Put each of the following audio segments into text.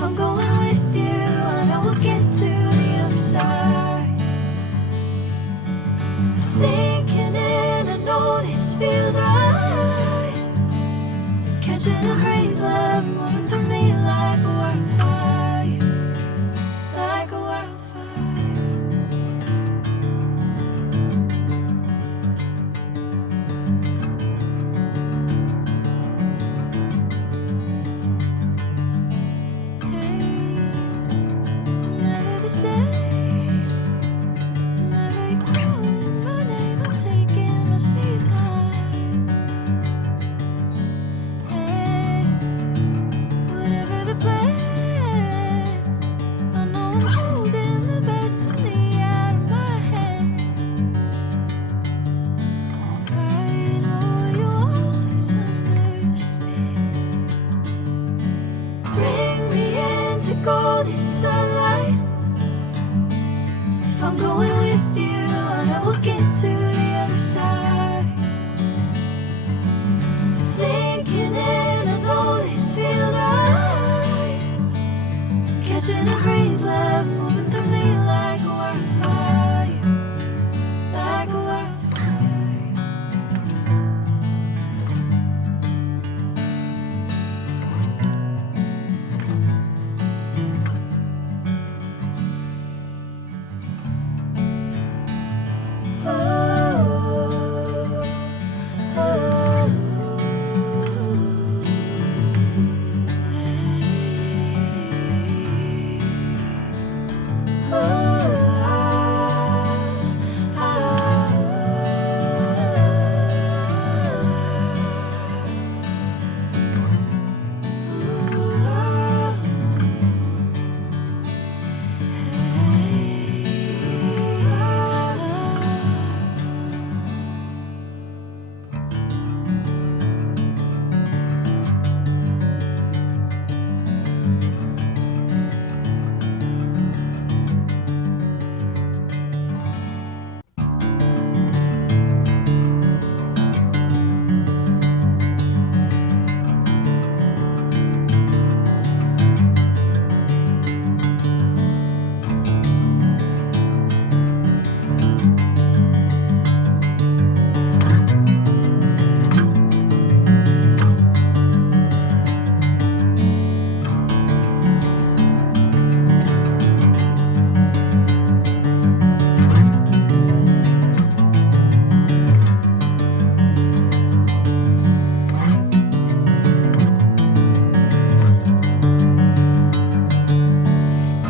If I'm going with you, I know we'll get to the other side. Sinking in, I know this feels right. Catching a crazy love, moving through me like a wildfire, like a wildfire. Hey, I'm never the same. Whenever you're calling my name, I'm taking my sweet time. Hey, whatever the plan, I know I'm holding the best of me out of my hand. I know you always understand. Bring me into golden sunlight. If I'm going with you, I know we'll get to the other side. Sinking in, I know this feels right. Catching a crazy love, moving through me like a wildfire, like a wildfire.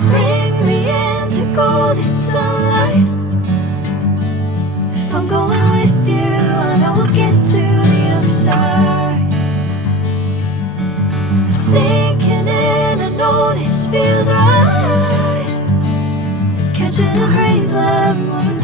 Bring me into golden sunlight. If I'm going with you, I know we'll get to the other side. Sinking in, I know this feels right. Catching a crazy love, moving